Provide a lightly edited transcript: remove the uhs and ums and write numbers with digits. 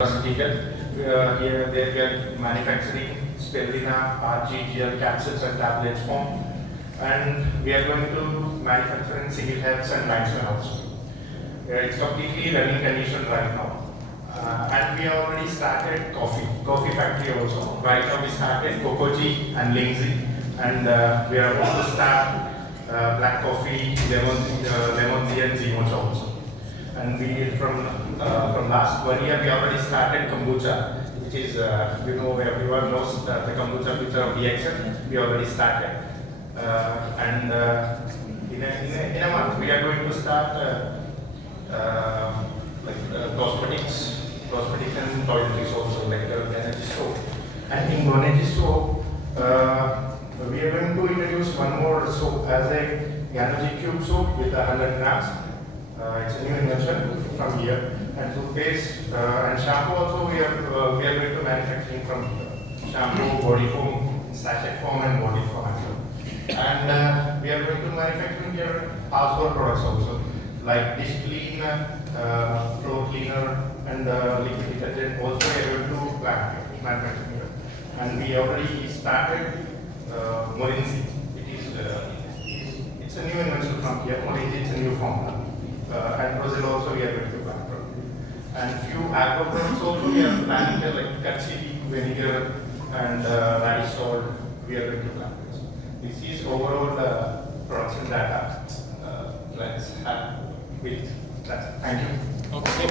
Here they are manufacturing spirulina, RGGL capsules and tablets form, and we are going to manufacture in single herbs and limestone also. It's completely running condition right now, and we have already started coffee factory also. Right now we started cocoa tea and lindsay, and we are about to start black coffee, lemon tea and Zimocha also. And we from last 1 year we already started kombucha, which is everyone knows the kombucha feature of DXN. We already started, and in a month we are going to start cosmetics and toiletries also, like energy soap. And in energy soap, we are going to introduce one more soap as a energy cube soap with 100 grams. It's a new invention from here. And toothpaste and shampoo also we are going to manufacturing from shampoo, body foam, sachet form and body foam as well. And we are going to manufacturing here household products also, like dish cleaner, floor cleaner and liquid detergent also we are going to manufacture here. And we already started Morinzi. It's a new invention from here. Morinzi, it's a new formula. And Brazil also we are going to plant from. And few aqua products also we are planning here, like Katsiri, vinegar and rice salt we are going to plant. This is overall the production data. Let's have with that. Thank you. Okay.